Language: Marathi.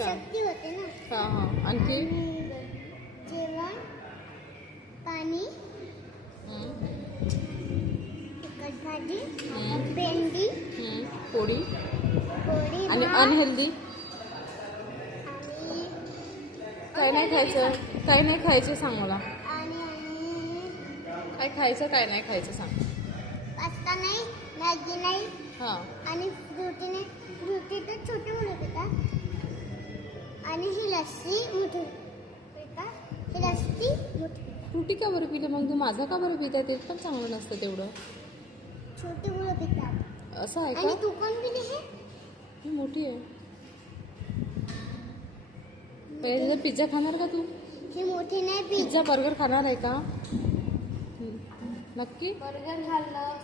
अच्छा शक्ती होते ना. हां हां आणखी जेवण, पाणी, हं, तिखट भाजी, हं, भेंडी, हं, पोळी पोळी, आणि भात अनहेल्दी आणि काय नाही खायचं, काय नाही खायचं सांग मला. आणि आणि काय खायचं काय नाही खायचं सांग. पास्ता नाही, मॅगी नाही हां आणि फ्रुटी नाही. फ्रुटी तर छोटे मुलं पितात. आणि ही लस्सी मोठी पितात. ही लस्सी मोठी फ्रुटी का बरं पिलं मग तू माझा का बरं पिता ते पण चांगलं नसतं तेवढं. छोटे मुलं पितात. असं आहे आणि का? तू कोण पिते हे? मी मोठी आहे. पहिले जर पिझ्झा खाणार का तू? हे मोठे नाही पित. पिझ्झा बर्गर खाणार आहे का? नक्की? बर्गर खाल्लं